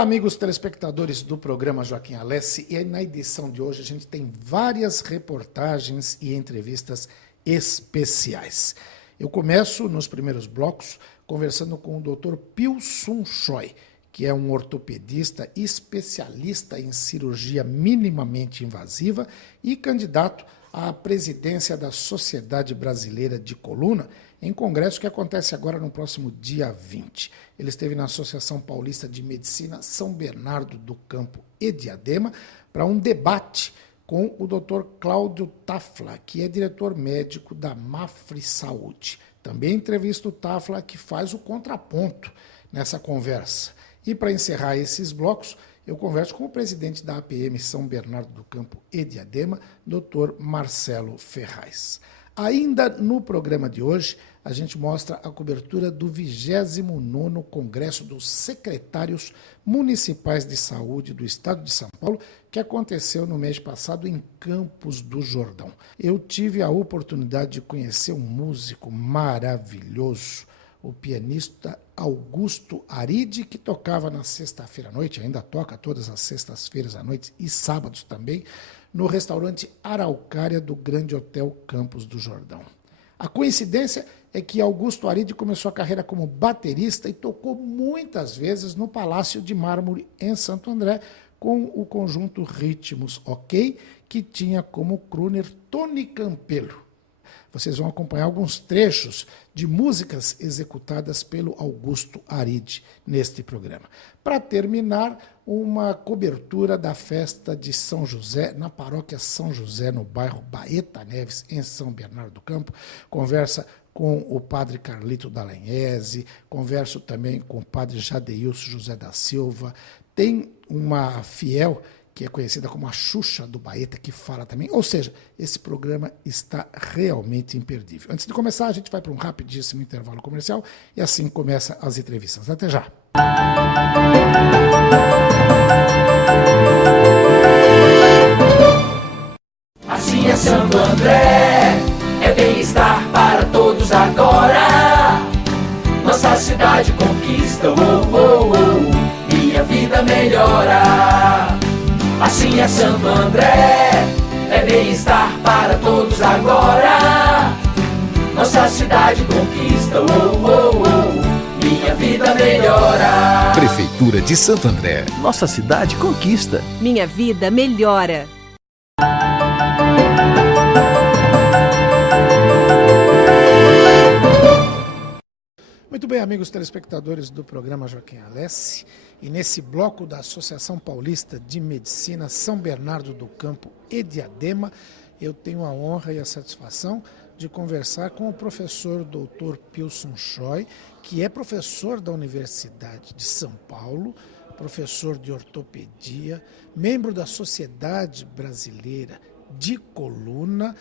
Olá, amigos telespectadores do programa Joaquim Alessi, e na edição de hoje a gente tem várias reportagens e entrevistas especiais. Eu começo nos primeiros blocos conversando com o Dr. Pilson Choi, que é um ortopedista especialista em cirurgia minimamente invasiva e candidato à presidência da Sociedade Brasileira de Coluna, em congresso que acontece agora no próximo dia 20. Ele esteve na Associação Paulista de Medicina São Bernardo do Campo e Diadema para um debate com o Dr. Cláudio Tafla, que é diretor médico da Mafre Saúde. Também entrevista o Tafla, que faz o contraponto nessa conversa. E para encerrar esses blocos, eu converso com o presidente da APM São Bernardo do Campo e Diadema, Dr. Marcelo Ferraz. Ainda no programa de hoje, a gente mostra a cobertura do 29º Congresso dos Secretários Municipais de Saúde do Estado de São Paulo, que aconteceu no mês passado em Campos do Jordão. Eu tive a oportunidade de conhecer um músico maravilhoso, o pianista Augusto Aride, que tocava na sexta-feira à noite, ainda toca todas as sextas-feiras à noite e sábados também, no restaurante Araucária do Grande Hotel Campos do Jordão. A coincidência é que Augusto Aride começou a carreira como baterista e tocou muitas vezes no Palácio de Mármore, em Santo André, com o conjunto Ritmos OK, que tinha como crooner Tony Campelo. Vocês vão acompanhar alguns trechos de músicas executadas pelo Augusto Aride neste programa. Para terminar, uma cobertura da festa de São José, na paróquia São José, no bairro Baeta Neves, em São Bernardo do Campo. Conversa com o padre Carlito Dallagnese, converso também com o padre Jadeilson José da Silva. Tem uma fiel que é conhecida como a Xuxa do Baeta, que fala também. Ou seja, esse programa está realmente imperdível. Antes de começar, a gente vai para um rapidíssimo intervalo comercial e assim começa as entrevistas. Até já! Assim é Santo André, é bem-estar para todos agora. Nossa cidade conquista, minha vida melhora. Assim é Santo André, é bem-estar para todos agora. Nossa cidade conquista, minha vida melhora. Prefeitura de Santo André. Nossa cidade conquista. Minha vida melhora. Muito bem, amigos telespectadores do programa Joaquim Alessi, e nesse bloco da Associação Paulista de Medicina São Bernardo do Campo e Diadema, eu tenho a honra e a satisfação de conversar com o professor Dr. Pilson Choi, que é professor da Universidade de São Paulo, professor de ortopedia, membro da Sociedade Brasileira de Coluna,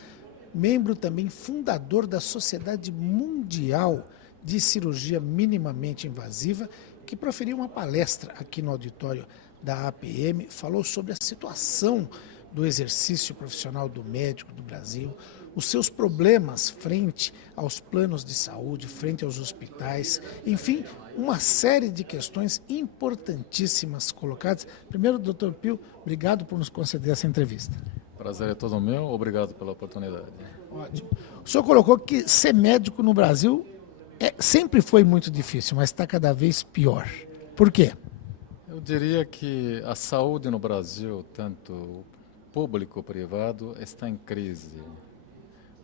membro também fundador da Sociedade Mundial de Cirurgia Minimamente Invasiva, que proferiu uma palestra aqui no auditório da APM, falou sobre a situação do exercício profissional do médico do Brasil, os seus problemas frente aos planos de saúde, frente aos hospitais, enfim, uma série de questões importantíssimas colocadas. Primeiro, doutor Pio, obrigado por nos conceder essa entrevista. Prazer é todo meu, obrigado pela oportunidade. Ótimo. O senhor colocou que ser médico no Brasil sempre foi muito difícil, mas está cada vez pior. Por quê? Eu diria que a saúde no Brasil, tanto público como privado, está em crise.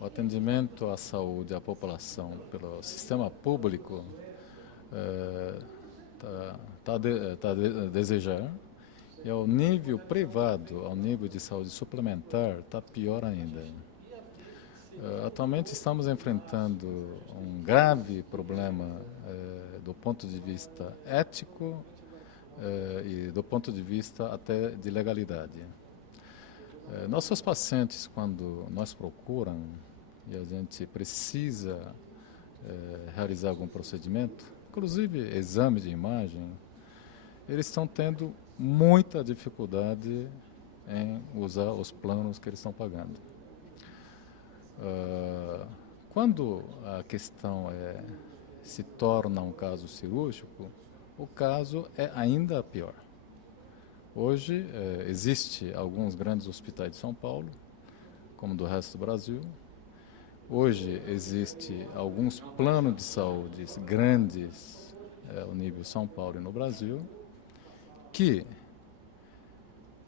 O atendimento à saúde, à população, pelo sistema público, está a desejar. E ao nível privado, ao nível de saúde suplementar, está pior ainda. Atualmente estamos enfrentando um grave problema do ponto de vista ético e do ponto de vista até de legalidade. Nossos pacientes, quando nos procuram e a gente precisa realizar algum procedimento, inclusive exame de imagem, eles estão tendo muita dificuldade em usar os planos que eles estão pagando. Quando a questão se torna um caso cirúrgico, o caso é ainda pior. Hoje, existe alguns grandes hospitais de São Paulo, como do resto do Brasil. Hoje, existe alguns planos de saúde grandes ao nível São Paulo e no Brasil, que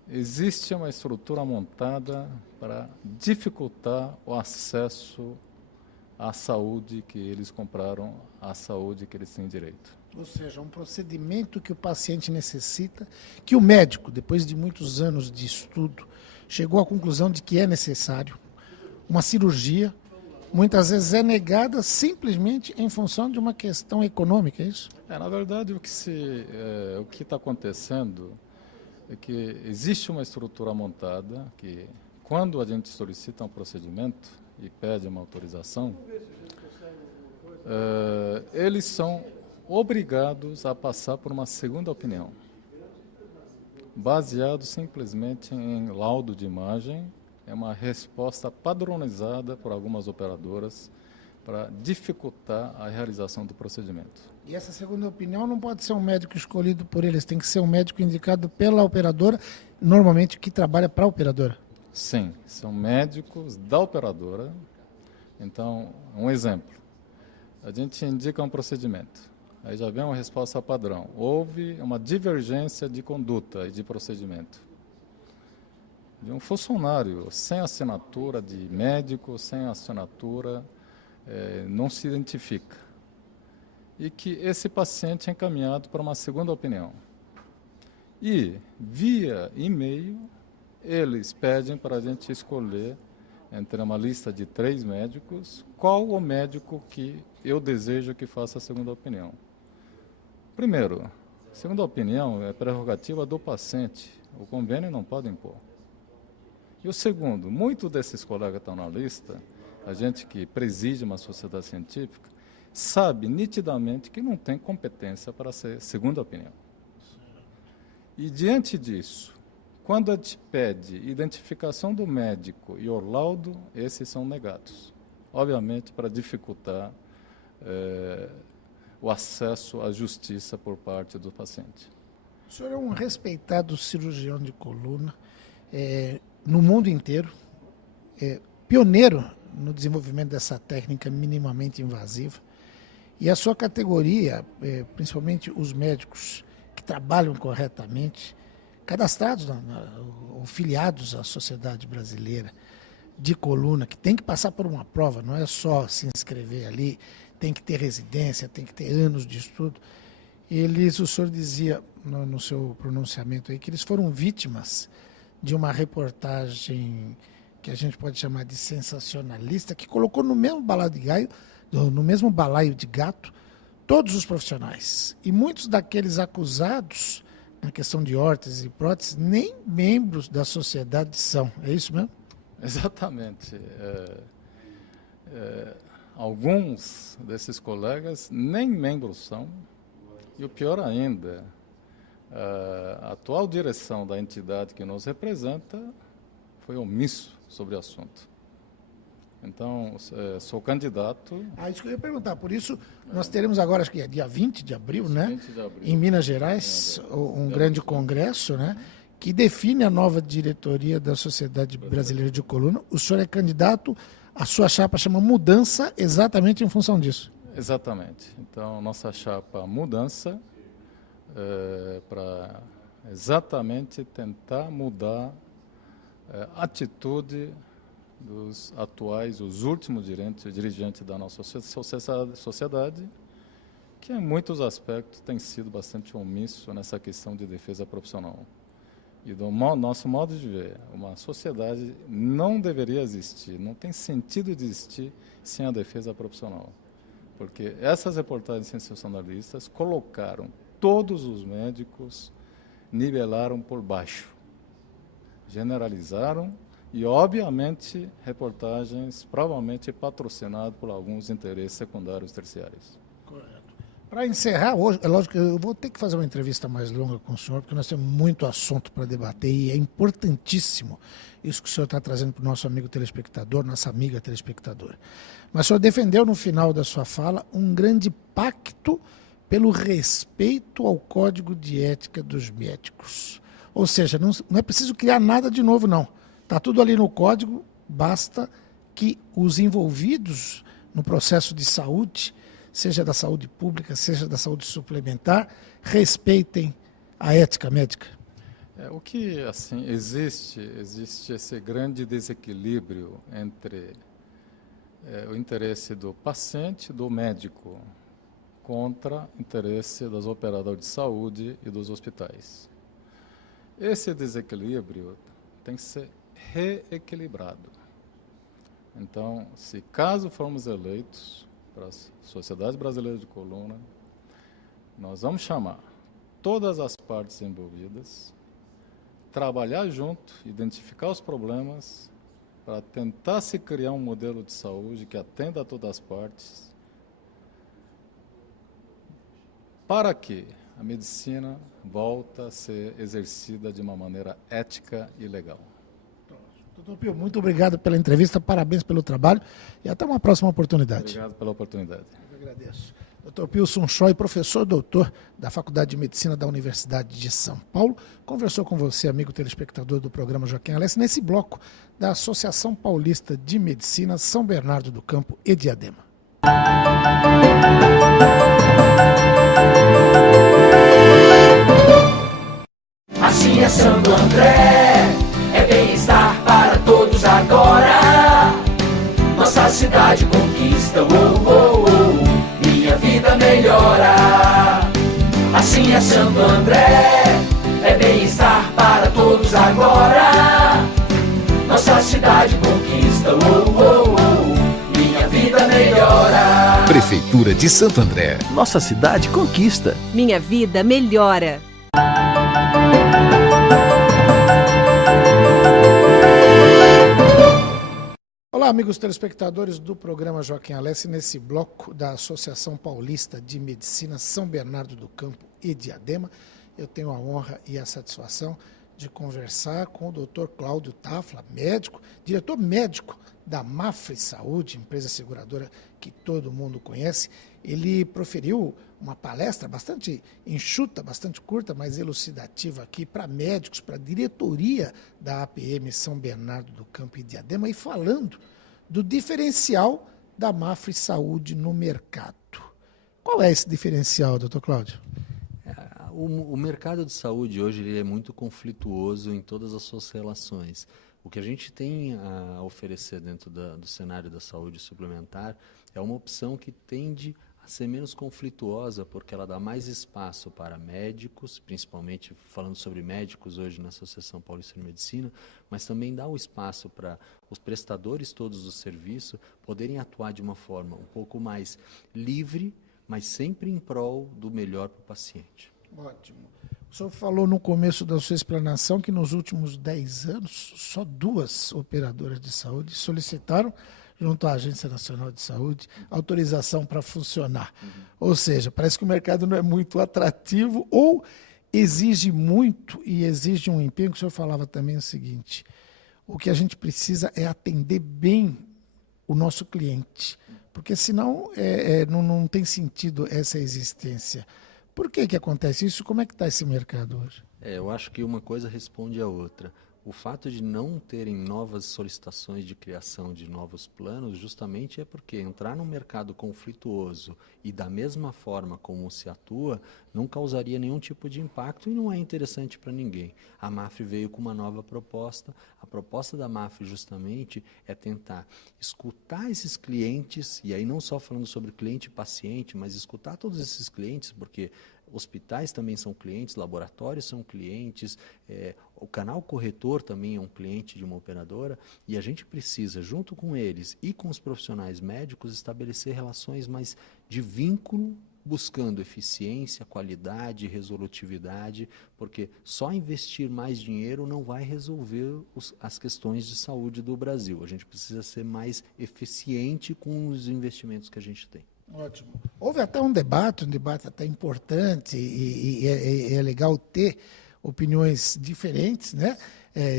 existe uma estrutura montada para dificultar o acesso à saúde que eles compraram, à saúde que eles têm direito. Ou seja, um procedimento que o paciente necessita, que o médico, depois de muitos anos de estudo, chegou à conclusão de que é necessário. Uma cirurgia, muitas vezes é negada simplesmente em função de uma questão econômica, é isso? Na verdade, o que está acontecendo é que existe uma estrutura montada que, quando a gente solicita um procedimento e pede uma autorização, eles são obrigados a passar por uma segunda opinião, baseado simplesmente em laudo de imagem. É uma resposta padronizada por algumas operadoras para dificultar a realização do procedimento. E essa segunda opinião não pode ser um médico escolhido por eles, tem que ser um médico indicado pela operadora, normalmente que trabalha para a operadora. Sim, são médicos da operadora. Então, um exemplo, a gente indica um procedimento. Aí já vem uma resposta padrão. Houve uma divergência de conduta e de procedimento. De um funcionário sem assinatura de médico, sem assinatura, não se identifica. E que esse paciente é encaminhado para uma segunda opinião. E, via e-mail, eles pedem para a gente escolher, entre uma lista de 3 médicos, qual o médico que eu desejo que faça a segunda opinião. Primeiro, segunda opinião é prerrogativa do paciente, o convênio não pode impor. E o segundo, muitos desses colegas que estão na lista, a gente que preside uma sociedade científica, sabe nitidamente que não tem competência para ser segunda opinião. E diante disso, quando a gente pede identificação do médico e o laudo, esses são negados. Obviamente, para dificultar o acesso à justiça por parte do paciente. O senhor é um respeitado cirurgião de coluna no mundo inteiro, pioneiro no desenvolvimento dessa técnica minimamente invasiva. E a sua categoria, principalmente os médicos que trabalham corretamente, cadastrados ou filiados à Sociedade Brasileira de Coluna, que tem que passar por uma prova, não é só se inscrever ali, tem que ter residência, tem que ter anos de estudo. O senhor dizia no seu pronunciamento aí que eles foram vítimas de uma reportagem que a gente pode chamar de sensacionalista, que colocou no mesmo balaio de gato todos os profissionais. E muitos daqueles acusados na questão de órteses e próteses nem membros da sociedade são. É isso mesmo? Exatamente. Alguns desses colegas nem membros são, e o pior ainda, a atual direção da entidade que nos representa foi omisso sobre o assunto. Então, sou candidato... Isso que eu ia perguntar. Por isso, nós teremos agora, acho que é dia 20 de abril, né? 20 de abril. Em Minas Gerais, um grande congresso, né? Que define a nova diretoria da Sociedade Brasileira de Coluna. O senhor é candidato, a sua chapa chama Mudança, exatamente em função disso. Exatamente. Então, nossa chapa Mudança para exatamente tentar mudar a atitude dos atuais, os últimos dirigentes da nossa sociedade, que em muitos aspectos tem sido bastante omisso nessa questão de defesa profissional. E do nosso modo de ver, uma sociedade não deveria existir, não tem sentido de existir sem a defesa profissional. Porque essas reportagens sensacionalistas colocaram todos os médicos, nivelaram por baixo, generalizaram e, obviamente, reportagens provavelmente patrocinadas por alguns interesses secundários terciários. Correto. Para encerrar hoje, é lógico que eu vou ter que fazer uma entrevista mais longa com o senhor, porque nós temos muito assunto para debater e é importantíssimo isso que o senhor está trazendo para o nosso amigo telespectador, nossa amiga telespectadora. Mas o senhor defendeu no final da sua fala um grande pacto pelo respeito ao Código de Ética dos Médicos. Ou seja, não é preciso criar nada de novo, não. Está tudo ali no código, basta que os envolvidos no processo de saúde, seja da saúde pública, seja da saúde suplementar, respeitem a ética médica. O que assim existe esse grande desequilíbrio entre o interesse do paciente, do médico, contra o interesse dos operadores de saúde e dos hospitais. Esse desequilíbrio tem que ser reequilibrado. Então, se caso formos eleitos para a Sociedade Brasileira de Coluna, nós vamos chamar todas as partes envolvidas, trabalhar junto, identificar os problemas, para tentar se criar um modelo de saúde que atenda a todas as partes, para que a medicina volta a ser exercida de uma maneira ética e legal. Doutor Pio, muito obrigado pela entrevista, parabéns pelo trabalho e até uma próxima oportunidade. Obrigado pela oportunidade. Eu agradeço. Dr. Pio Sunchoy, professor doutor da Faculdade de Medicina da Universidade de São Paulo, conversou com você, amigo telespectador do programa Joaquim Alessi, nesse bloco da Associação Paulista de Medicina São Bernardo do Campo e Diadema. Assim é Santo André, é bem-estar para todos agora. Nossa cidade conquista, minha vida melhora. Assim é Santo André, é bem-estar para todos agora. Nossa cidade conquista, minha vida melhora. Prefeitura de Santo André. Nossa cidade conquista. Minha vida melhora. Olá, amigos telespectadores do programa Joaquim Alessi, nesse bloco da Associação Paulista de Medicina São Bernardo do Campo e Diadema. Eu tenho a honra e a satisfação de conversar com o Dr. Cláudio Tafla, médico, diretor médico da Mafre Saúde, empresa seguradora que todo mundo conhece. Ele proferiu uma palestra bastante enxuta, bastante curta, mas elucidativa aqui para médicos, para a diretoria da APM São Bernardo do Campo e Diadema, e falando do diferencial da Mafre Saúde no mercado. Qual é esse diferencial, doutor Cláudio? O mercado de saúde hoje ele é muito conflituoso em todas as suas relações. O que a gente tem a oferecer dentro do cenário da saúde suplementar é uma opção que tende a ser menos conflituosa, porque ela dá mais espaço para médicos, principalmente falando sobre médicos hoje na Associação Paulista de Medicina, mas também dá o espaço para os prestadores todos do serviço poderem atuar de uma forma um pouco mais livre, mas sempre em prol do melhor para o paciente. Ótimo. O senhor falou no começo da sua explanação que nos últimos 10 anos, só 2 operadoras de saúde solicitaram, junto à Agência Nacional de Saúde, autorização para funcionar. Ou seja, parece que o mercado não é muito atrativo ou exige muito e exige um empenho, que o senhor falava também o seguinte: o que a gente precisa é atender bem o nosso cliente, porque senão não tem sentido essa existência. Por que acontece isso? Como é que está esse mercado hoje? Eu acho que uma coisa responde à outra. O fato de não terem novas solicitações de criação de novos planos justamente é porque entrar num mercado conflituoso e da mesma forma como se atua não causaria nenhum tipo de impacto e não é interessante para ninguém. A Mafre veio com uma nova proposta. A proposta da Mafre justamente é tentar escutar esses clientes, e aí não só falando sobre cliente e paciente, mas escutar todos esses clientes, porque hospitais também são clientes, laboratórios são clientes, o canal corretor também é um cliente de uma operadora, e a gente precisa, junto com eles e com os profissionais médicos, estabelecer relações mais de vínculo, buscando eficiência, qualidade, resolutividade, porque só investir mais dinheiro não vai resolver as questões de saúde do Brasil. A gente precisa ser mais eficiente com os investimentos que a gente tem. Ótimo. Houve até um debate até importante, e é legal ter opiniões diferentes, né?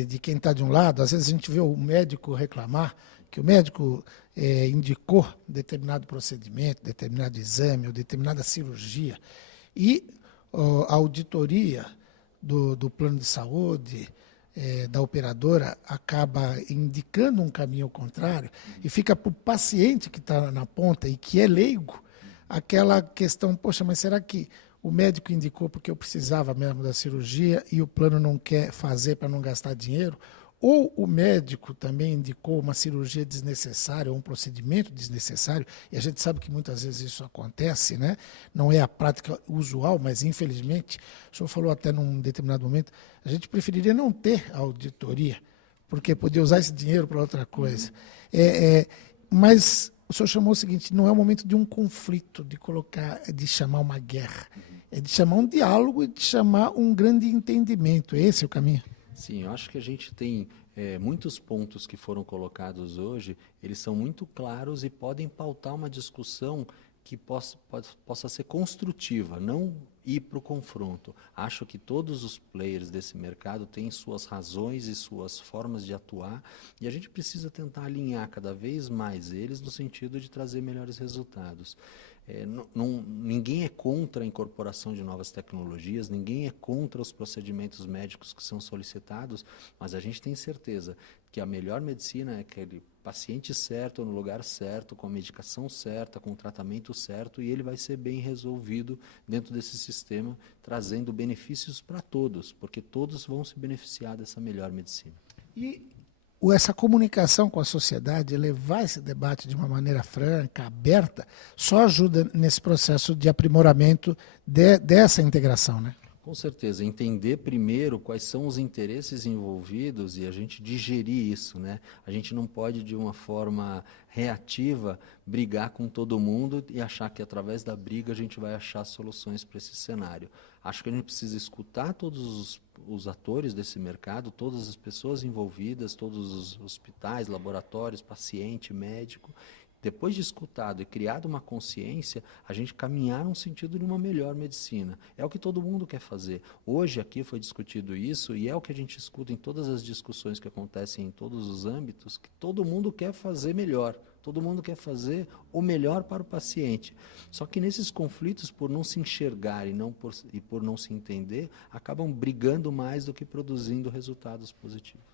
De quem está de um lado. Às vezes a gente vê o médico reclamar que o médico indicou determinado procedimento, determinado exame ou determinada cirurgia, e a auditoria do plano de saúde, da operadora, acaba indicando um caminho ao contrário, e fica para o paciente que está na ponta e que é leigo, aquela questão, poxa, mas será que o médico indicou porque eu precisava mesmo da cirurgia e o plano não quer fazer para não gastar dinheiro? Ou o médico também indicou uma cirurgia desnecessária ou um procedimento desnecessário, e a gente sabe que muitas vezes isso acontece, né? Não é a prática usual, mas infelizmente, o senhor falou até num determinado momento, a gente preferiria não ter auditoria, porque podia usar esse dinheiro para outra coisa. Mas o senhor chamou o seguinte, não é o momento de um conflito, de chamar uma guerra, é de chamar um diálogo e de chamar um grande entendimento. Esse é o caminho? Sim, eu acho que a gente tem muitos pontos que foram colocados hoje, eles são muito claros e podem pautar uma discussão que possa ser construtiva, não ir para o confronto. Acho que todos os players desse mercado têm suas razões e suas formas de atuar e a gente precisa tentar alinhar cada vez mais eles no sentido de trazer melhores resultados. Ninguém é contra a incorporação de novas tecnologias, ninguém é contra os procedimentos médicos que são solicitados, mas a gente tem certeza que a melhor medicina é aquele paciente certo, no lugar certo, com a medicação certa, com o tratamento certo, e ele vai ser bem resolvido dentro desse sistema, trazendo benefícios para todos, porque todos vão se beneficiar dessa melhor medicina. E essa comunicação com a sociedade, levar esse debate de uma maneira franca, aberta, só ajuda nesse processo de aprimoramento dessa integração, né? Com certeza, entender primeiro quais são os interesses envolvidos e a gente digerir isso, né? A gente não pode, de uma forma reativa, brigar com todo mundo e achar que através da briga a gente vai achar soluções para esse cenário. Acho que a gente precisa escutar todos os atores desse mercado, todas as pessoas envolvidas, todos os hospitais, laboratórios, paciente, médico. Depois de escutado e criado uma consciência, a gente caminhar no sentido de uma melhor medicina. É o que todo mundo quer fazer. Hoje aqui foi discutido isso e é o que a gente escuta em todas as discussões que acontecem em todos os âmbitos, que todo mundo quer fazer melhor. Todo mundo quer fazer o melhor para o paciente. Só que nesses conflitos, por não se enxergar e por não se entender, acabam brigando mais do que produzindo resultados positivos.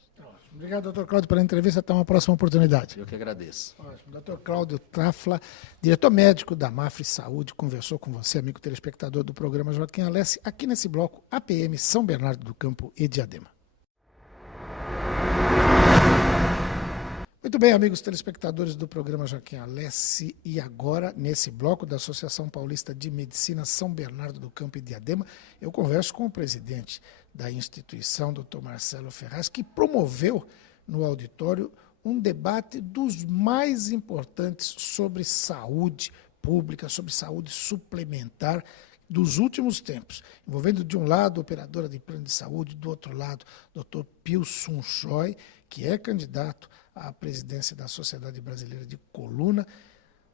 Obrigado, doutor Cláudio, pela entrevista. Até uma próxima oportunidade. Eu que agradeço. Ótimo. Doutor Cláudio Trafla, diretor médico da Mafre Saúde, conversou com você, amigo telespectador do programa Joaquim Alessi, aqui nesse bloco APM São Bernardo do Campo e Diadema. Muito bem, amigos telespectadores do programa Joaquim Alessi, e agora, nesse bloco da Associação Paulista de Medicina São Bernardo do Campo e Diadema, eu converso com o presidente da instituição, Dr. Marcelo Ferraz, que promoveu no auditório um debate dos mais importantes sobre saúde pública, sobre saúde suplementar dos últimos tempos, envolvendo de um lado a operadora de plano de saúde, do outro lado, Dr. Pilson Choi, que é candidato à presidência da Sociedade Brasileira de Coluna.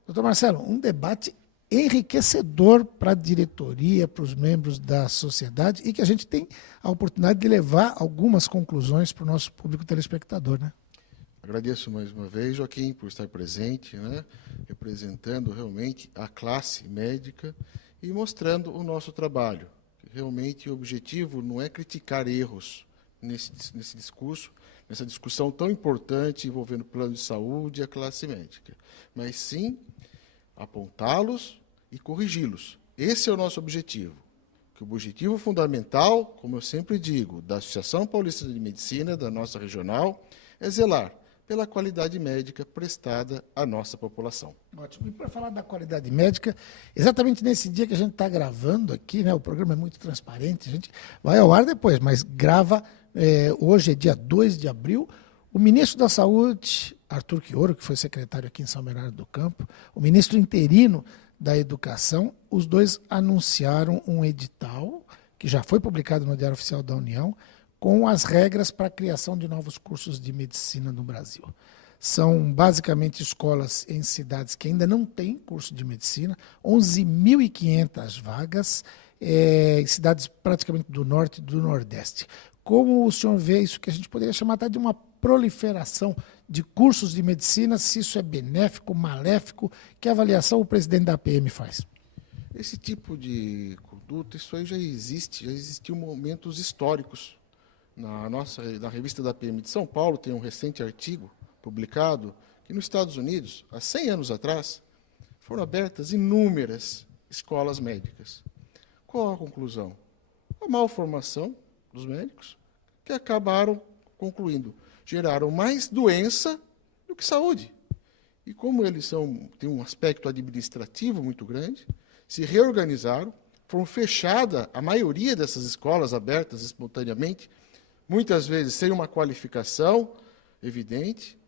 Doutor Marcelo, um debate enriquecedor para a diretoria, para os membros da sociedade, e que a gente tem a oportunidade de levar algumas conclusões para o nosso público telespectador, né? Agradeço mais uma vez, Joaquim, por estar presente, né, representando realmente a classe médica e mostrando o nosso trabalho. Realmente o objetivo não é criticar erros nesse discurso, nessa discussão tão importante envolvendo o plano de saúde e a classe médica, mas sim apontá-los e corrigi-los. Esse é o nosso objetivo. Que o objetivo fundamental, como eu sempre digo, da Associação Paulista de Medicina, da nossa regional, é zelar pela qualidade médica prestada à nossa população. Ótimo. E para falar da qualidade médica, exatamente nesse dia que a gente está gravando aqui, né, o programa é muito transparente, a gente vai ao ar depois, mas grava, hoje é dia 2 de abril, o ministro da Saúde, Arthur Quioro, que foi secretário aqui em São Bernardo do Campo, o ministro interino da Educação, os dois anunciaram um edital, que já foi publicado no Diário Oficial da União, com as regras para a criação de novos cursos de medicina no Brasil. São basicamente escolas em cidades que ainda não têm curso de medicina, 11.500 vagas, em cidades praticamente do norte e do nordeste. Como o senhor vê isso que a gente poderia chamar até de uma proliferação de cursos de medicina, se isso é benéfico, maléfico, que avaliação o presidente da APM faz? Esse tipo de conduta, isso aí já existiu momentos históricos. Na revista da PM de São Paulo tem um recente artigo publicado que nos Estados Unidos, há 100 anos atrás, foram abertas inúmeras escolas médicas. Qual a conclusão? A malformação dos médicos, que acabaram concluindo, geraram mais doença do que saúde. E como eles têm um aspecto administrativo muito grande, se reorganizaram, foram fechadas a maioria dessas escolas abertas espontaneamente, muitas vezes sem uma qualificação evidente,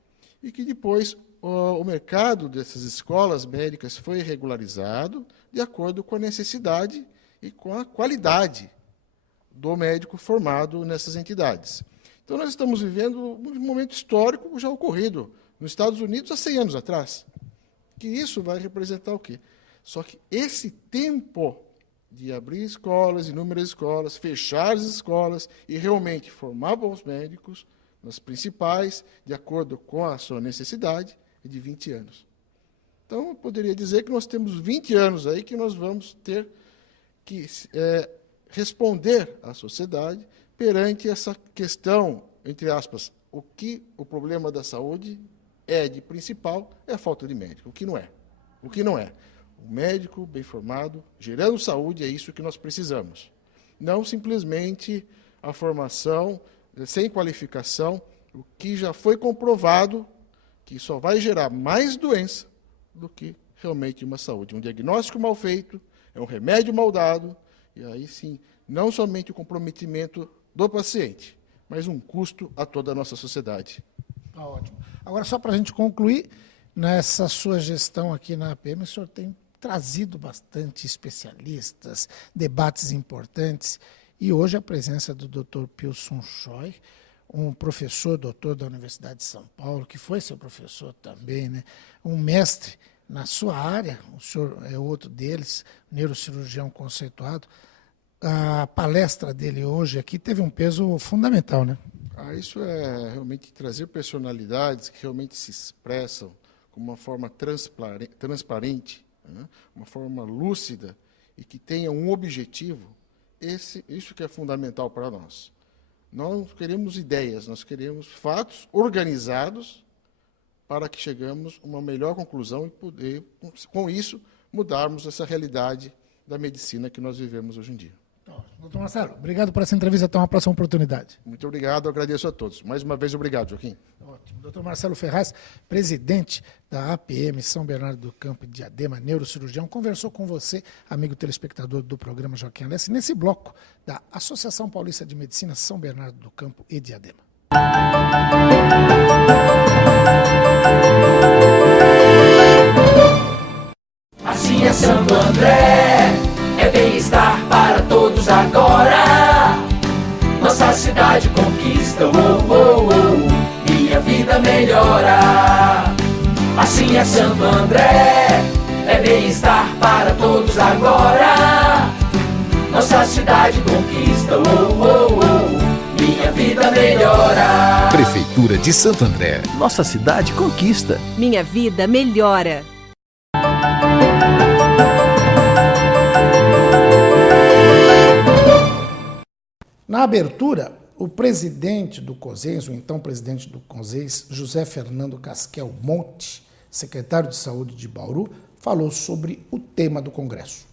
e que depois o mercado dessas escolas médicas foi regularizado de acordo com a necessidade e com a qualidade do médico formado nessas entidades. Então, nós estamos vivendo um momento histórico já ocorrido nos Estados Unidos há 100 anos atrás. Que isso vai representar o quê? Só que esse tempo de abrir escolas, inúmeras escolas, fechar as escolas e realmente formar bons médicos, nas principais, de acordo com a sua necessidade, é de 20 anos. Então, eu poderia dizer que nós temos 20 anos aí que nós vamos ter que responder à sociedade perante essa questão, entre aspas, o que o problema da saúde é de principal é a falta de médico, o que não é. O que não é. O médico bem formado, gerando saúde, é isso que nós precisamos. Não simplesmente a formação sem qualificação, o que já foi comprovado que só vai gerar mais doença do que realmente uma saúde. Um diagnóstico mal feito, é um remédio mal dado, e aí sim, não somente o comprometimento do paciente, mas um custo a toda a nossa sociedade. Tá ótimo. Agora, só para a gente concluir, nessa sua gestão aqui na APM, o senhor tem trazido bastante especialistas, debates importantes, e hoje a presença do Dr. Pilson Choi, um professor, doutor da Universidade de São Paulo, que foi seu professor também, né? Um mestre na sua área, o senhor é outro deles, neurocirurgião conceituado. A palestra dele hoje aqui teve um peso fundamental, né? Isso é realmente trazer personalidades que realmente se expressam com uma forma transparente, né? Uma forma lúcida e que tenha um objetivo. Isso que é fundamental para nós. Nós não queremos ideias, nós queremos fatos organizados para que chegamos a uma melhor conclusão e poder, com isso, mudarmos essa realidade da medicina que nós vivemos hoje em dia. Doutor Marcelo, obrigado por essa entrevista, até uma próxima oportunidade. Muito obrigado, agradeço a todos. Mais uma vez, obrigado, Joaquim. Ótimo. Doutor Marcelo Ferraz, presidente da APM São Bernardo do Campo de Diadema, neurocirurgião, conversou com você, amigo telespectador do programa Joaquim Alessi, nesse bloco da Associação Paulista de Medicina São Bernardo do Campo e Diadema. Assim é Santo André, é bem-estar para todos agora. Nossa cidade conquista, minha vida melhora. Assim é Santo André, é bem-estar para todos agora. Nossa cidade conquista, minha vida melhora. Prefeitura de Santo André. Nossa cidade conquista. Minha vida melhora. Na abertura, o presidente do COSENS, o então presidente do COSENS, José Fernando Casquel Monte, secretário de Saúde de Bauru, falou sobre o tema do Congresso.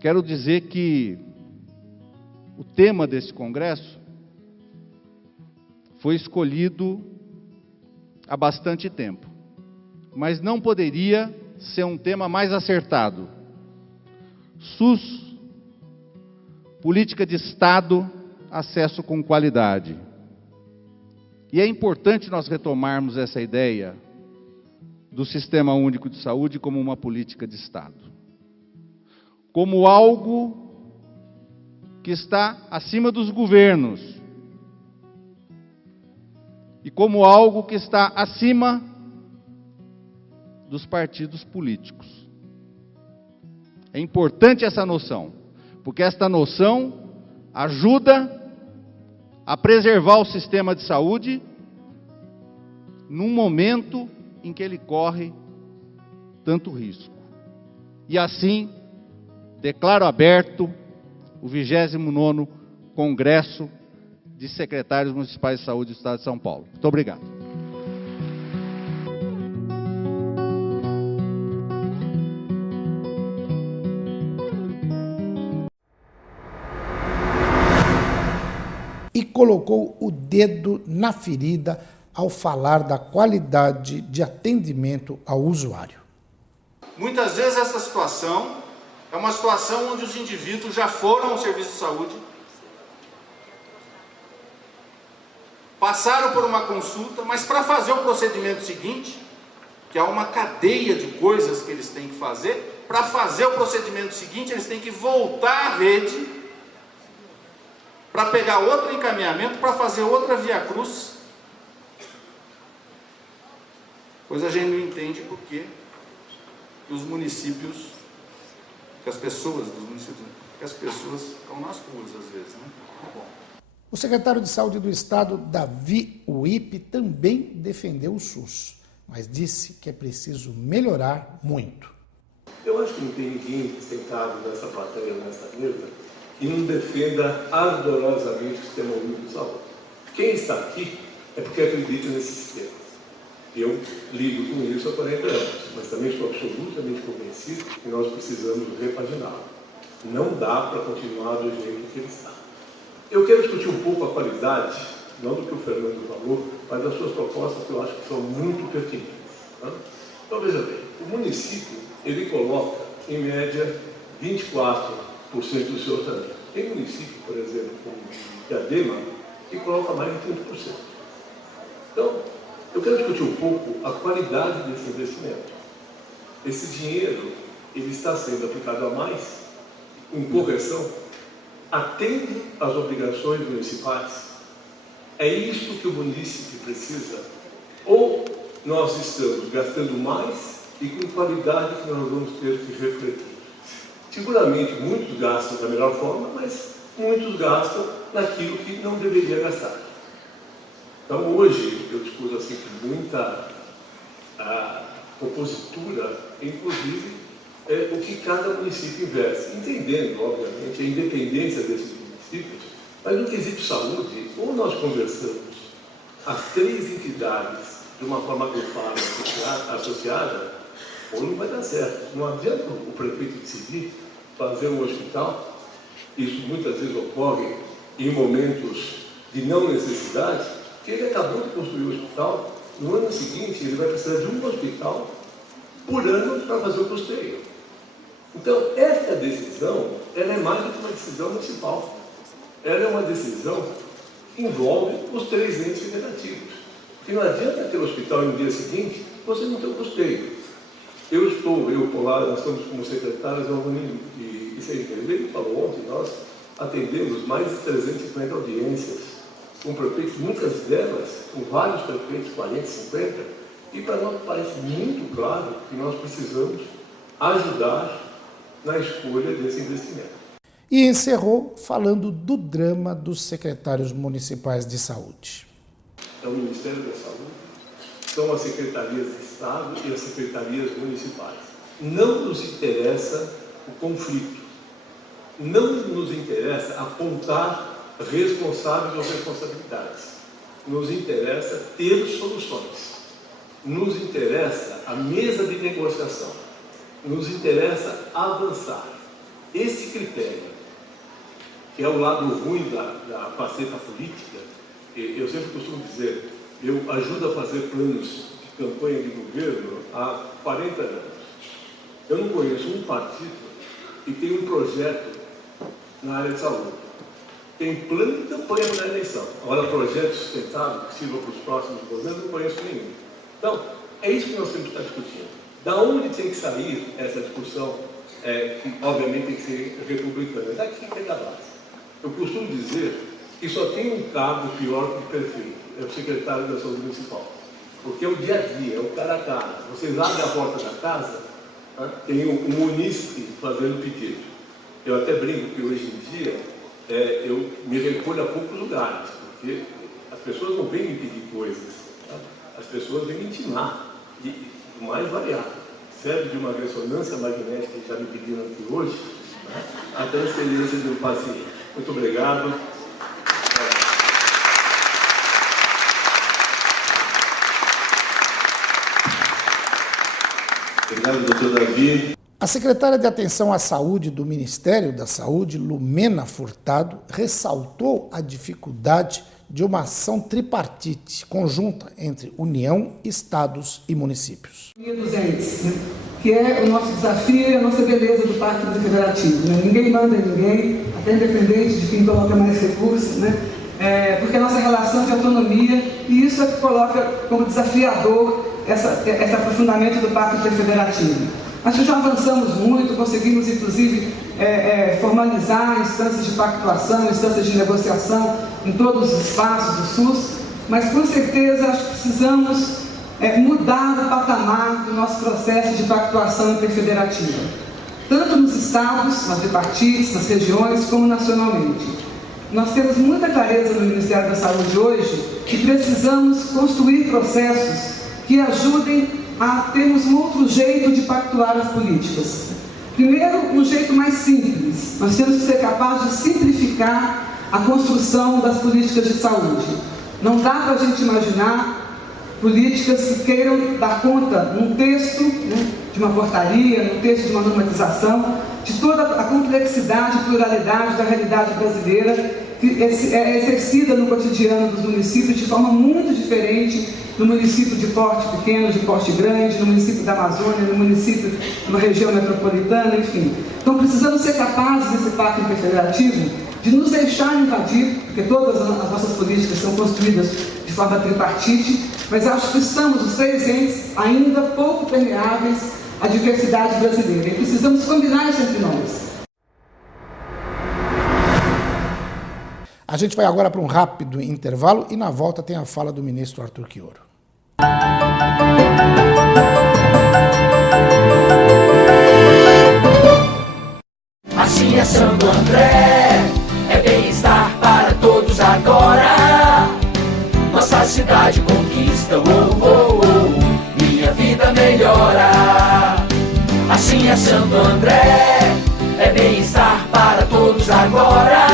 Quero dizer que o tema desse congresso foi escolhido há bastante tempo, mas não poderia ser um tema mais acertado. SUS, política de Estado, acesso com qualidade. E é importante nós retomarmos essa ideia do Sistema Único de Saúde como uma política de Estado, como algo que está acima dos governos e como algo que está acima dos partidos políticos. É importante essa noção, porque esta noção ajuda a preservar o sistema de saúde num momento em que ele corre tanto risco. E assim, declaro aberto o 29º Congresso de Secretários Municipais de Saúde do Estado de São Paulo. Muito obrigado. E colocou o dedo na ferida ao falar da qualidade de atendimento ao usuário. Muitas vezes essa situação é uma situação onde os indivíduos já foram ao serviço de saúde, passaram por uma consulta, mas para fazer o procedimento seguinte, que é uma cadeia de coisas que eles têm que fazer, para fazer o procedimento seguinte eles têm que voltar à rede para pegar outro encaminhamento, para fazer outra via-cruz. Pois a gente não entende por que os municípios, que as pessoas dos municípios, que as pessoas estão nas ruas às vezes, né? Bom. O secretário de Saúde do Estado, Davi Uip, também defendeu o SUS, mas disse que é preciso melhorar muito. Eu acho que não tem ninguém sentado nessa plateia, nessa mesa, que não defenda ardorosamente o Sistema Único de Saúde. Quem está aqui é porque acredita nesse sistema. Eu lido com isso há 40 anos, mas também estou absolutamente convencido que nós precisamos repaginá-lo. Não dá para continuar do jeito que ele está. Eu quero discutir um pouco a qualidade, não do que o Fernando falou, mas das suas propostas que eu acho que são muito pertinentes. Tá? Então, veja bem, o município, ele coloca, em média, 24% do seu orçamento. Tem município, por exemplo, como Diadema, que coloca mais de 30%. Então, eu quero discutir um pouco a qualidade desse investimento. Esse dinheiro, ele está sendo aplicado a mais, em correção, atende às obrigações municipais. É isso que o município precisa. Ou nós estamos gastando mais e com qualidade que nós vamos ter que refletir. Seguramente, muitos gastam da melhor forma, mas muitos gastam naquilo que não deveria gastar. Então, hoje, eu discuto assim com muita compositura, inclusive, o que cada município investe, entendendo, obviamente, a independência desses municípios, mas no quesito saúde, ou nós conversamos as três entidades de uma forma agrupada, associada, ou não vai dar certo. Não adianta o prefeito decidir fazer um hospital, isso muitas vezes ocorre em momentos de não necessidade, que ele acabou de construir o hospital, no ano seguinte ele vai precisar de um hospital por ano para fazer o custeio. Então, essa decisão, ela é mais do que uma decisão municipal. Ela é uma decisão que envolve os três entes federativos. Porque não adianta ter o hospital no dia seguinte, você não tem o custeio. Eu, Polar, nós estamos como secretários há um ano e 6 meses. Ele falou ontem, nós atendemos mais de 350 audiências com prefeitos, muitas delas com vários prefeitos, 40, 50, e para nós parece muito claro que nós precisamos ajudar na escolha desse investimento. E encerrou falando do drama dos secretários municipais de saúde. É o Ministério da Saúde, são as secretarias de Estado e as secretarias municipais. Não nos interessa o conflito, não nos interessa apontar responsáveis ou responsabilidades, nos interessa ter soluções, nos interessa a mesa de negociação, nos interessa avançar. Esse critério, que é o lado ruim da faceta política, eu sempre costumo dizer, eu ajudo a fazer planos de campanha de governo há 40 anos. Eu não conheço um partido que tem um projeto na área de saúde. Tem plano de campanha na eleição. Agora, projeto sustentável que sirva para os próximos governos, eu não conheço nenhum. Então, é isso que nós temos que estar discutindo. Da onde tem que sair essa discussão, que obviamente tem que ser republicana? Daqui que é da base. Eu costumo dizer que só tem um cargo pior que o prefeito, é o secretário da saúde municipal. Porque é o dia a dia, é o cara a cara. Vocês abrem a porta da casa, tem um munícipe fazendo pedido. Eu até brinco que hoje em dia eu me recolho a poucos lugares, porque as pessoas não vêm me pedir coisas, tá? As pessoas vêm me intimar, e o mais variado. Serve de uma ressonância magnética que já me pediram aqui hoje, né? A transferência de um paciente. Muito obrigado. Obrigado, doutor Davi. A secretária de Atenção à Saúde do Ministério da Saúde, Lumena Furtado, ressaltou a dificuldade de uma ação tripartite conjunta entre União, Estados e municípios. Dos entes, né? Que é o nosso desafio e a nossa beleza do Pacto Federativo. Né? Ninguém manda em ninguém, até independente de quem coloca mais recursos, né? Porque a nossa relação de autonomia, e isso é que coloca como desafiador esse aprofundamento do Pacto Federativo. Acho que já avançamos muito, conseguimos inclusive formalizar instâncias de pactuação, instâncias de negociação em todos os espaços do SUS, mas com certeza acho que precisamos mudar o patamar do nosso processo de pactuação interfederativa, tanto nos estados, nas tripartites, nas regiões, como nacionalmente. Nós temos muita clareza no Ministério da Saúde hoje que precisamos construir processos que ajudem a termos um outro jeito de pactuar as políticas. Primeiro, um jeito mais simples. Nós temos que ser capazes de simplificar a construção das políticas de saúde. Não dá para a gente imaginar políticas que queiram dar conta, num texto, né, de uma portaria, num texto de uma normatização, de toda a complexidade e pluralidade da realidade brasileira, que é exercida no cotidiano dos municípios de forma muito diferente no município de porte pequeno, de porte grande, no município da Amazônia, no município, numa região metropolitana, enfim. Então precisamos ser capazes, nesse pacto interfederativo, de nos deixar invadir, porque todas as nossas políticas são construídas de forma tripartite, mas acho que estamos, os três entes, ainda pouco permeáveis à diversidade brasileira. E precisamos combinar isso entre nós. A gente vai agora para um rápido intervalo e na volta tem a fala do ministro Arthur Quioro. Assim é Santo André, é bem-estar para todos agora. Nossa cidade conquista, minha vida melhora. Assim é Santo André, é bem-estar para todos agora.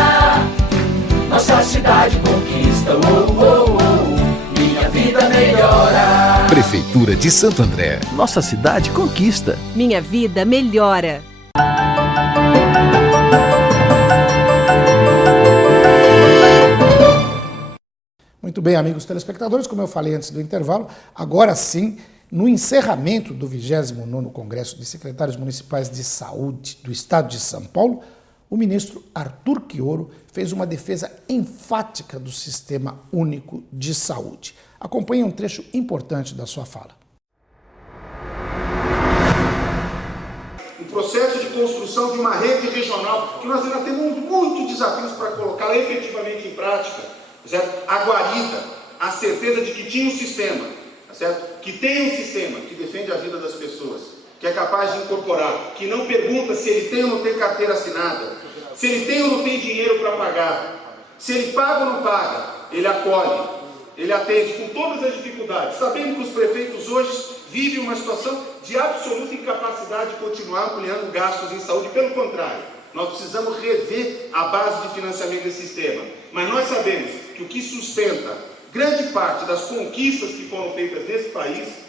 Nossa cidade conquista, minha vida melhora. Prefeitura de Santo André. Nossa cidade conquista. Minha vida melhora. Muito bem, amigos telespectadores, como eu falei antes do intervalo, agora sim, no encerramento do 29º Congresso de Secretários Municipais de Saúde do Estado de São Paulo, o ministro Arthur Quioro fez uma defesa enfática do Sistema Único de Saúde. Acompanhe um trecho importante da sua fala. Um processo de construção de uma rede regional, que nós ainda temos muitos desafios para colocá-la efetivamente em prática, certo? A guarida, a certeza de que tinha um sistema, certo? Que tem um sistema que defende a vida das pessoas, que é capaz de incorporar, que não pergunta se ele tem ou não tem carteira assinada, se ele tem ou não tem dinheiro para pagar, se ele paga ou não paga, ele acolhe, ele atende com todas as dificuldades, sabendo que os prefeitos hoje vivem uma situação de absoluta incapacidade de continuar ampliando gastos em saúde. Pelo contrário, nós precisamos rever a base de financiamento desse sistema, mas nós sabemos que o que sustenta grande parte das conquistas que foram feitas nesse país,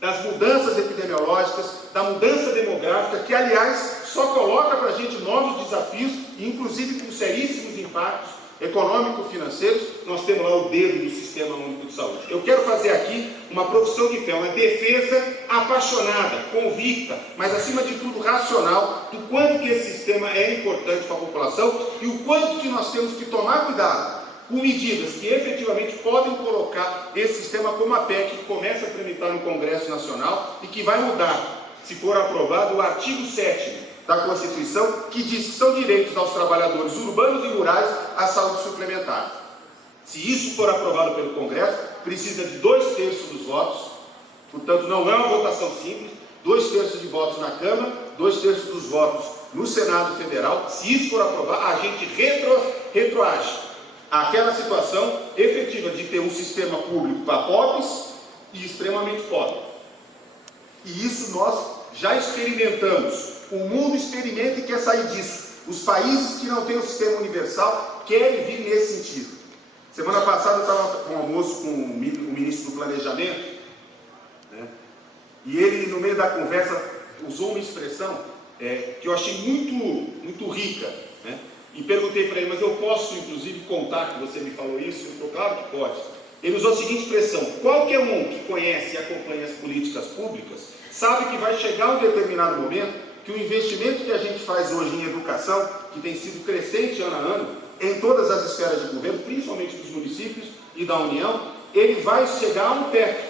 das mudanças epidemiológicas, da mudança demográfica, que, aliás, só coloca para a gente novos desafios, inclusive com seríssimos impactos, econômico-financeiros, nós temos lá o dedo do Sistema Único de Saúde. Eu quero fazer aqui uma profissão de fé, uma defesa apaixonada, convicta, mas acima de tudo racional, do quanto que esse sistema é importante para a população e o quanto que nós temos que tomar cuidado com medidas que efetivamente podem colocar esse sistema como a PEC que começa a tramitar no Congresso Nacional e que vai mudar, se for aprovado, o artigo 7º da Constituição, que diz que são direitos aos trabalhadores urbanos e rurais a saúde suplementar. Se isso for aprovado pelo Congresso, precisa de 2/3 dos votos, portanto não é uma votação simples, 2/3 de votos na Câmara, 2/3 dos votos no Senado Federal. Se isso for aprovado, a gente retroage àquela situação efetiva de ter um sistema público para pobres e extremamente pobres. E isso nós já experimentamos. O mundo experimenta e quer sair disso. Os países que não têm o sistema universal querem vir nesse sentido. Semana passada eu estava com um almoço com o ministro do Planejamento, né? E ele, no meio da conversa, usou uma expressão que eu achei muito rica, né? E perguntei para ele, mas eu posso, inclusive, contar que você me falou isso? Ele falou, claro que pode. Ele usou a seguinte expressão: qualquer um que conhece e acompanha as políticas públicas sabe que vai chegar um determinado momento que o investimento que a gente faz hoje em educação, que tem sido crescente ano a ano, em todas as esferas de governo, principalmente dos municípios e da União, ele vai chegar a um teto.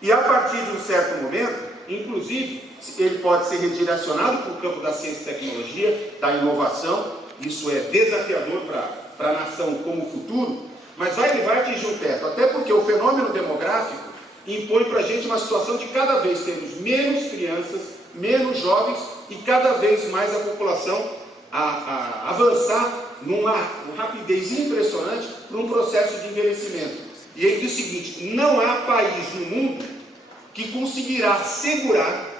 E a partir de um certo momento, inclusive, ele pode ser redirecionado para o campo da ciência e tecnologia, da inovação. Isso é desafiador para a nação como futuro, mas ele vai atingir um teto, até porque o fenômeno demográfico impõe para a gente uma situação de cada vez termos menos crianças, menos jovens e cada vez mais a população a avançar numa rapidez impressionante para um processo de envelhecimento. E ele diz o seguinte: não há país no mundo que conseguirá segurar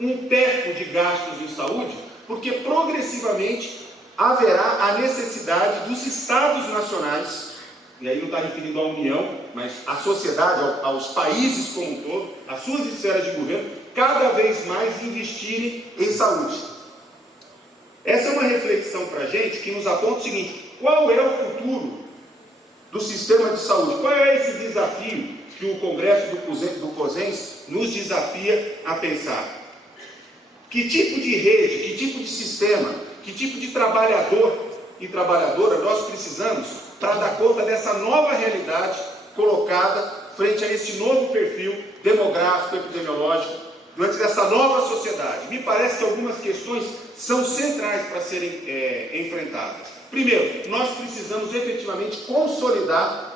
um teto de gastos em saúde, porque progressivamente haverá a necessidade dos estados nacionais, e aí não está referindo à União, mas à sociedade, aos países como um todo, às suas esferas de governo, cada vez mais investirem em saúde. Essa é uma reflexão para a gente que nos aponta o seguinte: qual é o futuro do sistema de saúde? Qual é esse desafio que o Congresso do COSENS nos desafia a pensar? Que tipo de rede, que tipo de sistema, que tipo de trabalhador e trabalhadora nós precisamos para dar conta dessa nova realidade colocada frente a esse novo perfil demográfico, epidemiológico, diante dessa nova sociedade? Me parece que algumas questões são centrais para serem enfrentadas. Primeiro, nós precisamos efetivamente consolidar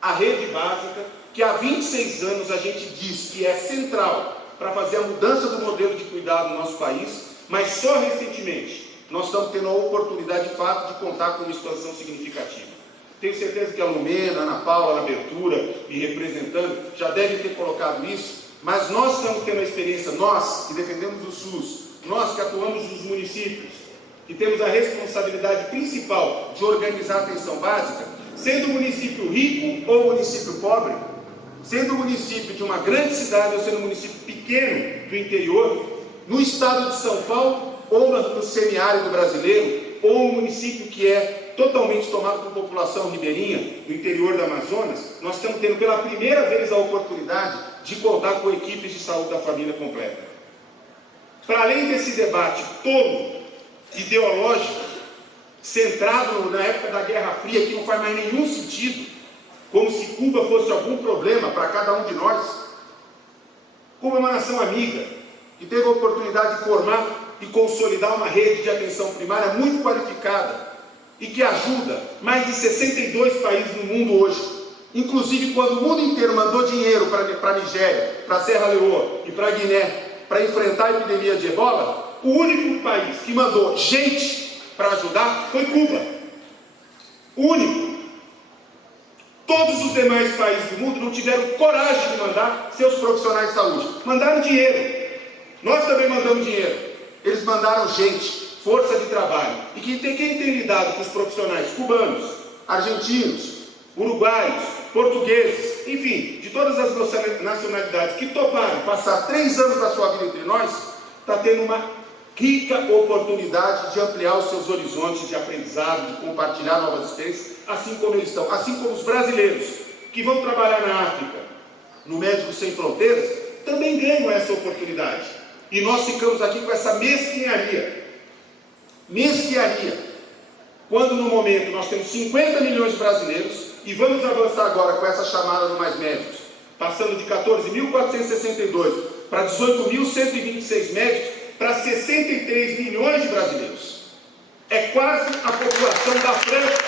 a rede básica, que há 26 anos a gente diz que é central para fazer a mudança do modelo de cuidado no nosso país, mas só recentemente nós estamos tendo a oportunidade de fato de contar com uma expansão significativa. Tenho certeza que a Lumena, a Ana Paula, na abertura, me representando, já devem ter colocado isso, mas nós estamos tendo a experiência, nós que defendemos o SUS, nós que atuamos nos municípios, que temos a responsabilidade principal de organizar a atenção básica, sendo município rico ou município pobre, sendo município de uma grande cidade ou sendo município pequeno do interior, no estado de São Paulo ou no semiárido brasileiro, ou um município que é totalmente tomado por população ribeirinha, no interior do Amazonas, nós estamos tendo pela primeira vez a oportunidade de contar com equipes de saúde da família completa. Para além desse debate todo, ideológico, centrado na época da Guerra Fria, que não faz mais nenhum sentido, como se Cuba fosse algum problema para cada um de nós. Cuba é uma nação amiga, que teve a oportunidade de formar e consolidar uma rede de atenção primária muito qualificada e que ajuda mais de 62 países no mundo hoje. Inclusive, quando o mundo inteiro mandou dinheiro para a Nigéria, para a Serra Leoa e para a Guiné para enfrentar a epidemia de ebola, o único país que mandou gente para ajudar foi Cuba. O único. Todos os demais países do mundo não tiveram coragem de mandar seus profissionais de saúde. Mandaram dinheiro. Nós também mandamos dinheiro. Eles mandaram gente, força de trabalho. E quem tem lidado com os profissionais cubanos, argentinos, uruguaios, portugueses, enfim, de todas as nacionalidades que toparam passar 3 anos da sua vida entre nós, está tendo uma rica oportunidade de ampliar os seus horizontes de aprendizado, de compartilhar novas experiências, assim como eles estão. Assim como os brasileiros que vão trabalhar na África, no Médicos Sem Fronteiras, também ganham essa oportunidade. E nós ficamos aqui com essa mesquinharia. Quando no momento nós temos 50 milhões de brasileiros e vamos avançar agora com essa chamada do Mais Médicos, passando de 14.462 para 18.126 médicos, para 63 milhões de brasileiros. É quase a população da França.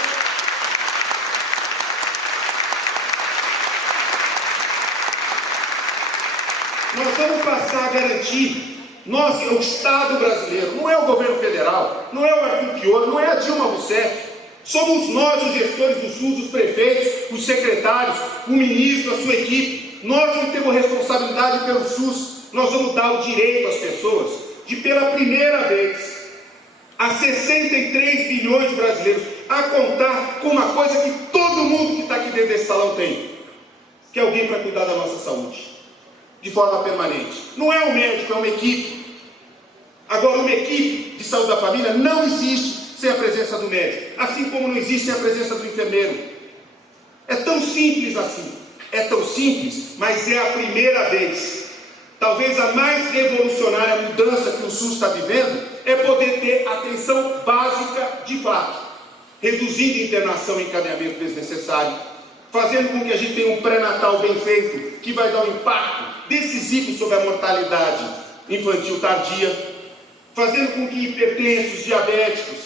Nós vamos passar a garantir, nós, o Estado brasileiro, não é o governo federal, não é o Arthur Chioro, não é a Dilma Rousseff, somos nós os gestores do SUS, os prefeitos, os secretários, o ministro, a sua equipe. Nós que temos responsabilidade pelo SUS, nós vamos dar o direito às pessoas de, pela primeira vez, a 63 milhões de brasileiros, a contar com uma coisa que todo mundo que está aqui dentro desse salão tem, que é alguém para cuidar da nossa saúde, de forma permanente. Não é um médico, é uma equipe. Agora, uma equipe de saúde da família não existe sem a presença do médico, assim como não existe sem a presença do enfermeiro. É tão simples assim, é tão simples, mas é a primeira vez. Talvez a mais revolucionária mudança que o SUS está vivendo é poder ter atenção básica de fato, reduzindo internação e encaminhamento desnecessário, fazendo com que a gente tenha um pré-natal bem feito, que vai dar um impacto decisivo sobre a mortalidade infantil tardia, fazendo com que hipertensos, diabéticos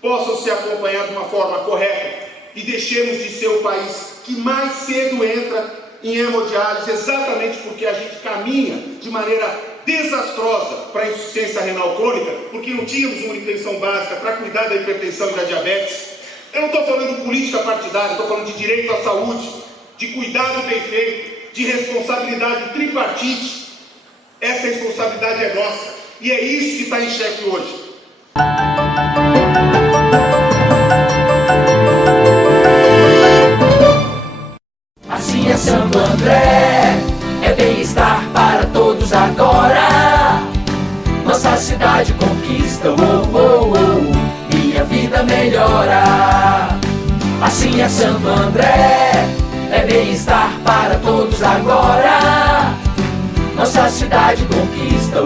possam ser acompanhados de uma forma correta e deixemos de ser o país que mais cedo entra em hemodiálise, exatamente porque a gente caminha de maneira desastrosa para a insuficiência renal crônica, porque não tínhamos uma manutenção básica para cuidar da hipertensão e da diabetes. Eu não estou falando de política partidária, estou falando de direito à saúde, de cuidado bem feito, de responsabilidade tripartite. Essa responsabilidade é nossa e é isso que está em xeque hoje. Assim é Santo André, é bem-estar para todos agora. Nossa cidade conquista, minha vida melhora. Assim é Santo André, é bem-estar para todos agora. Nossa cidade conquista,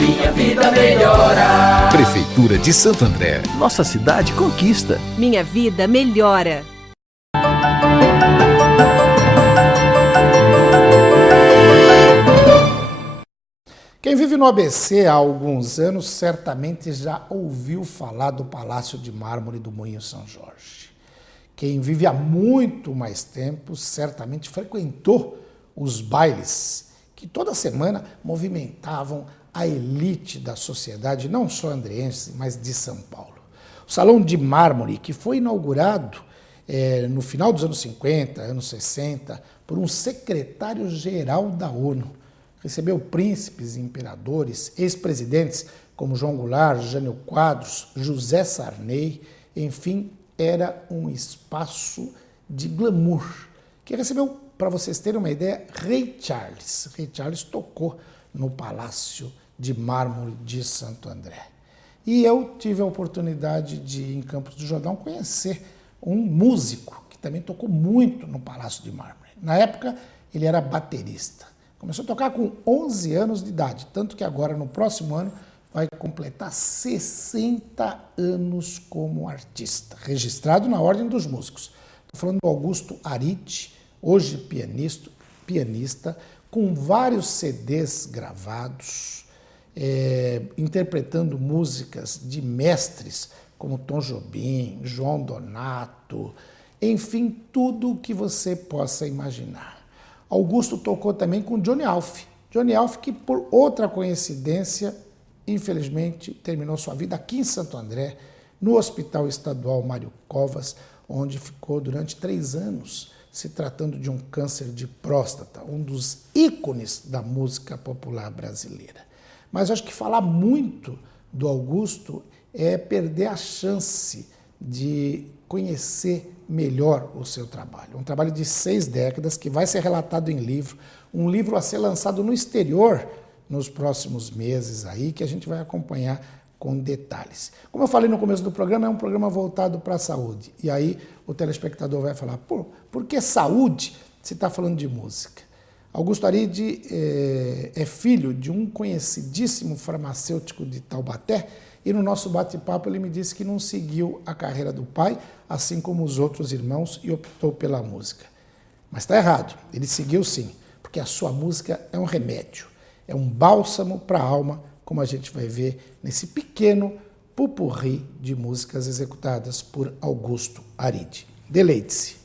minha vida melhora. Prefeitura de Santo André. Nossa cidade conquista. Minha vida melhora. Quem vive no ABC há alguns anos certamente já ouviu falar do Palácio de Mármore do Moinho São Jorge. Quem vive há muito mais tempo certamente frequentou os bailes que toda semana movimentavam a elite da sociedade, não só andreense, mas de São Paulo. O Salão de Mármore, que foi inaugurado no final dos anos 50, anos 60, por um secretário-geral da ONU, recebeu príncipes e imperadores, ex-presidentes como João Goulart, Jânio Quadros, José Sarney, enfim, era um espaço de glamour, que recebeu, para vocês terem uma ideia, Rei Charles. Rei Charles tocou no Palácio de Mármore de Santo André. E eu tive a oportunidade de, em Campos do Jordão, conhecer um músico que também tocou muito no Palácio de Mármore. Na época, ele era baterista. Começou a tocar com 11 anos de idade, tanto que agora, no próximo ano, vai completar 60 anos como artista, registrado na Ordem dos Músicos. Estou falando do Augusto Arite, hoje pianista, com vários CDs gravados, interpretando músicas de mestres como Tom Jobim, João Donato, enfim, tudo o que você possa imaginar. Augusto tocou também com Johnny Alf. Johnny Alf, que por outra coincidência, infelizmente, terminou sua vida aqui em Santo André, no Hospital Estadual Mário Covas, onde ficou durante 3 anos, se tratando de um câncer de próstata, um dos ícones da música popular brasileira. Mas acho que falar muito do Augusto é perder a chance de conhecer melhor o seu trabalho. Um trabalho de 6 décadas que vai ser relatado em livro, um livro a ser lançado no exterior nos próximos meses aí, que a gente vai acompanhar com detalhes. Como eu falei no começo do programa, é um programa voltado para a saúde. E aí o telespectador vai falar, por que saúde se está falando de música? Augusto Aride é filho de um conhecidíssimo farmacêutico de Taubaté, e no nosso bate-papo ele me disse que não seguiu a carreira do pai, assim como os outros irmãos, e optou pela música. Mas está errado, ele seguiu sim, porque a sua música é um remédio, é um bálsamo para a alma, como a gente vai ver nesse pequeno pupurri de músicas executadas por Augusto Aride. Deleite-se.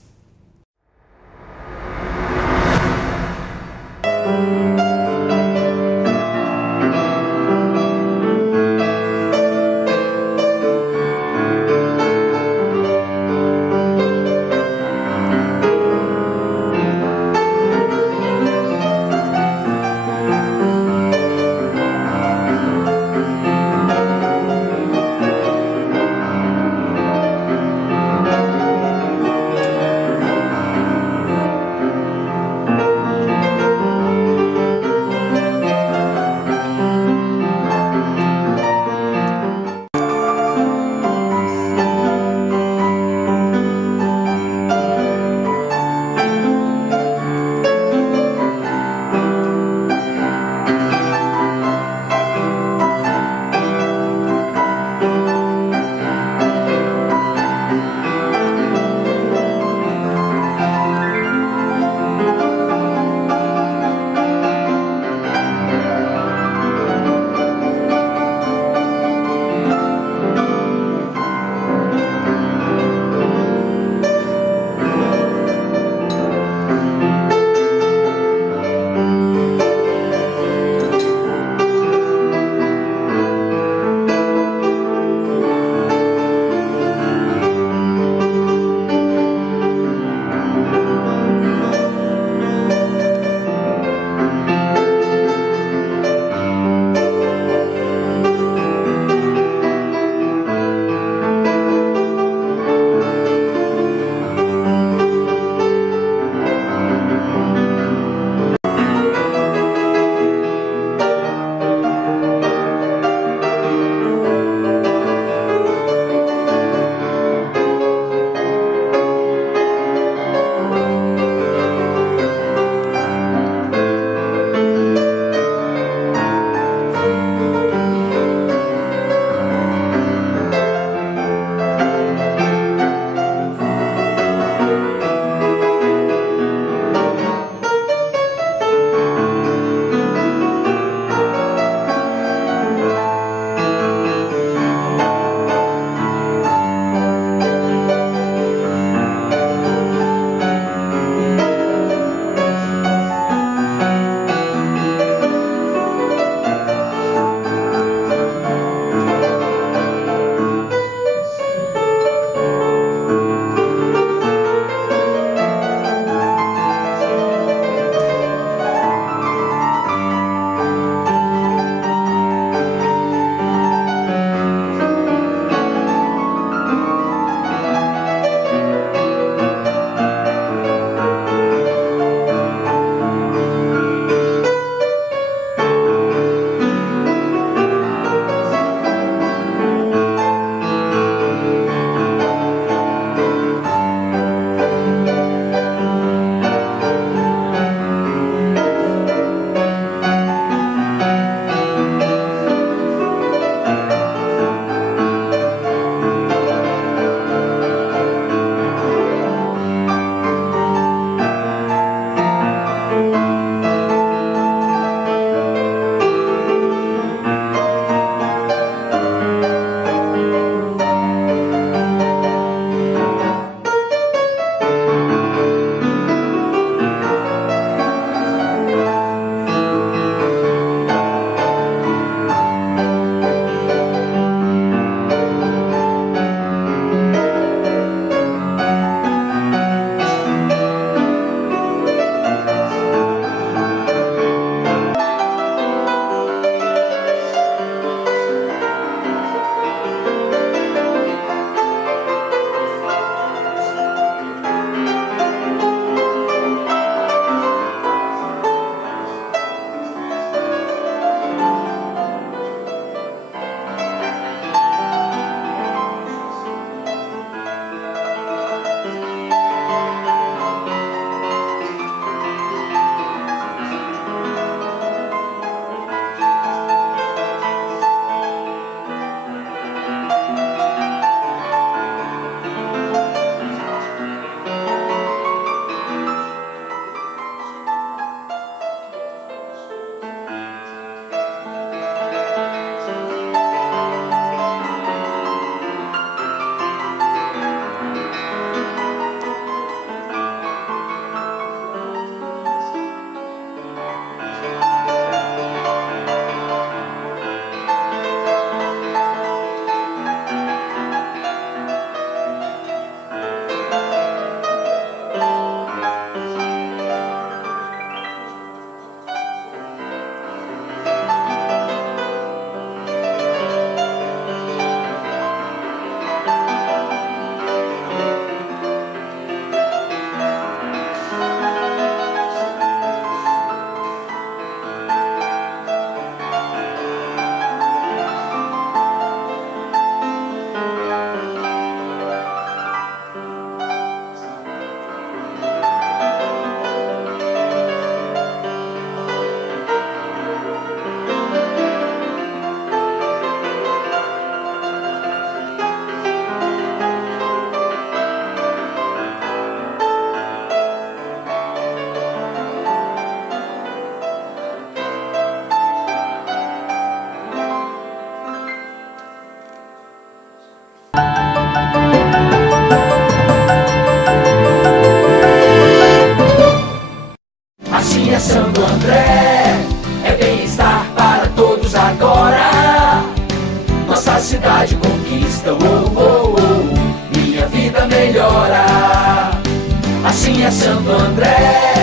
Santo André,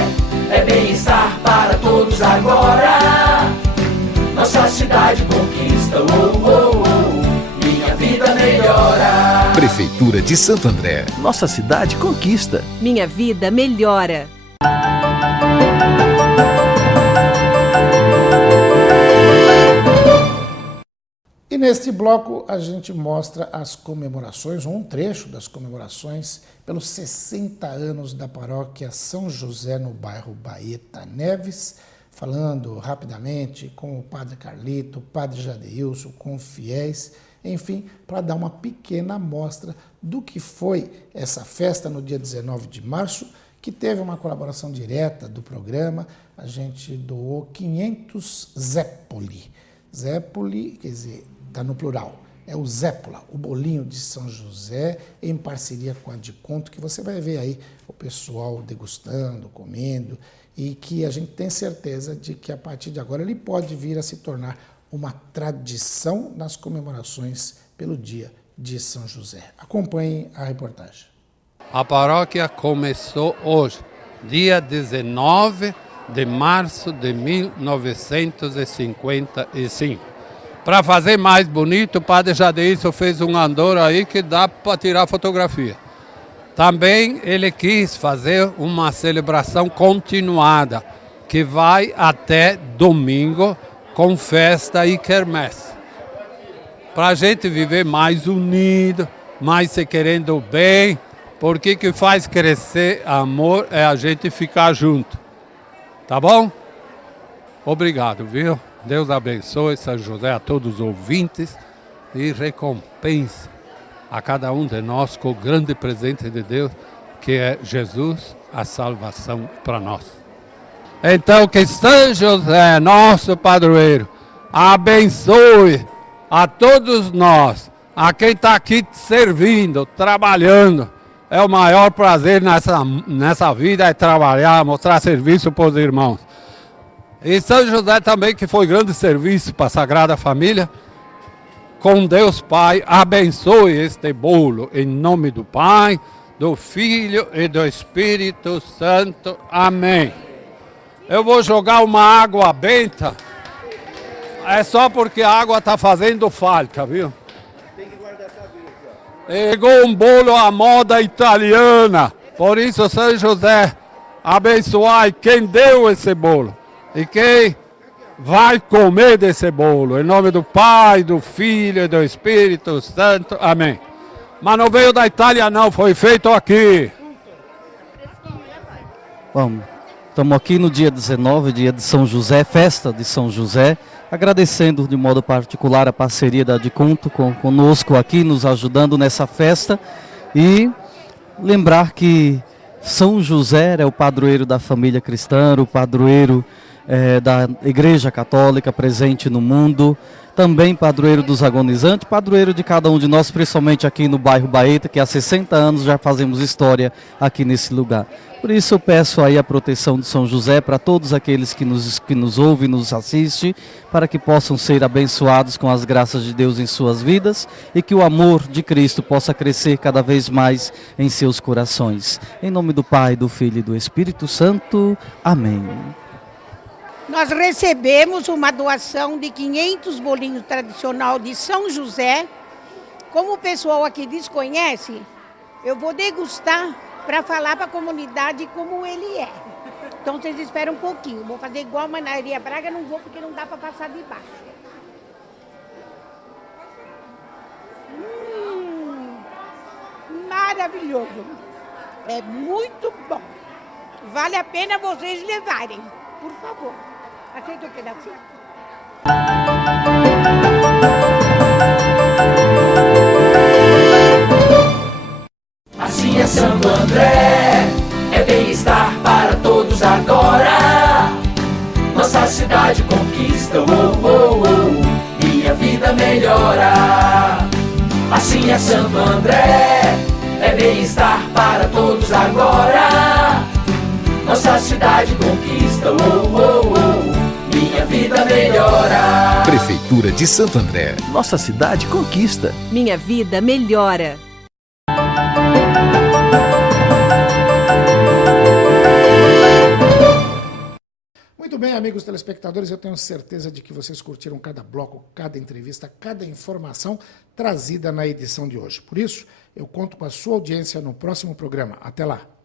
é bem-estar para todos agora. Nossa cidade conquista, minha vida melhora. Prefeitura de Santo André. Nossa cidade conquista. Minha vida melhora. E neste bloco a gente mostra as comemorações, ou um trecho das comemorações, pelos 60 anos da paróquia São José no bairro Baeta Neves, falando rapidamente com o padre Carlito, o padre Jadeilson, com fiéis, enfim, para dar uma pequena amostra do que foi essa festa no dia 19 de março, que teve uma colaboração direta do programa. A gente doou 500 Zépoli. Zépoli, quer dizer, está no plural, é o Zépola, o bolinho de São José, em parceria com a Diconto, que você vai ver aí o pessoal degustando, comendo, e que a gente tem certeza de que a partir de agora ele pode vir a se tornar uma tradição nas comemorações pelo dia de São José. Acompanhem a reportagem. A paróquia começou hoje, dia 19 de março de 1955. Para fazer mais bonito, o padre Jadeilson fez um andor aí que dá para tirar fotografia. Também ele quis fazer uma celebração continuada, que vai até domingo, com festa e quermesse. Para a gente viver mais unido, mais se querendo bem, porque que faz crescer amor é a gente ficar junto. Tá bom? Obrigado, viu? Deus abençoe São José a todos os ouvintes e recompense a cada um de nós com o grande presente de Deus, que é Jesus, a salvação para nós. Então, que São José, nosso padroeiro, abençoe a todos nós, a quem está aqui servindo, trabalhando. É o maior prazer nessa vida, é trabalhar, mostrar serviço para os irmãos. E São José também, que foi grande serviço para a Sagrada Família, com Deus Pai, abençoe este bolo, em nome do Pai, do Filho e do Espírito Santo. Amém. Eu vou jogar uma água benta, é só porque a água está fazendo falta, viu? Tem que guardar essa vida aqui, ó. Pegou um bolo à moda italiana, por isso São José, abençoai quem deu esse bolo. E quem vai comer desse bolo? Em nome do Pai, do Filho e do Espírito Santo. Amém. Mas não veio da Itália não, foi feito aqui. Vamos. Estamos aqui no dia 19, dia de São José, festa de São José. Agradecendo de modo particular a parceria da Diconto conosco aqui, nos ajudando nessa festa. E lembrar que São José é o padroeiro da família cristã, o padroeiro da Igreja Católica presente no mundo, também padroeiro dos agonizantes, padroeiro de cada um de nós, principalmente aqui no bairro Baeta, que há 60 anos já fazemos história aqui nesse lugar. Por isso eu peço aí a proteção de São José para todos aqueles que nos ouvem, nos assistem, para que possam ser abençoados com as graças de Deus em suas vidas e que o amor de Cristo possa crescer cada vez mais em seus corações. Em nome do Pai, do Filho e do Espírito Santo. Amém. Nós recebemos uma doação de 500 bolinhos tradicional de São José. Como o pessoal aqui desconhece, eu vou degustar para falar para a comunidade como ele é. Então vocês esperam um pouquinho. Vou fazer igual a Maria Braga, não vou porque não dá para passar de baixo. Maravilhoso. É muito bom. Vale a pena vocês levarem, por favor. Aceita um pedacinho? Assim é Santo André, é bem-estar para todos agora. Nossa cidade conquista, minha vida melhora. Assim é Santo André, é bem-estar para todos agora. Nossa cidade conquista, minha vida melhora. Prefeitura de Santo André. Nossa cidade conquista. Minha vida melhora. amigos telespectadores, eu tenho certeza de que vocês curtiram cada bloco, cada entrevista, cada informação trazida na edição de hoje. Por isso, eu conto com a sua audiência no próximo programa. Até lá!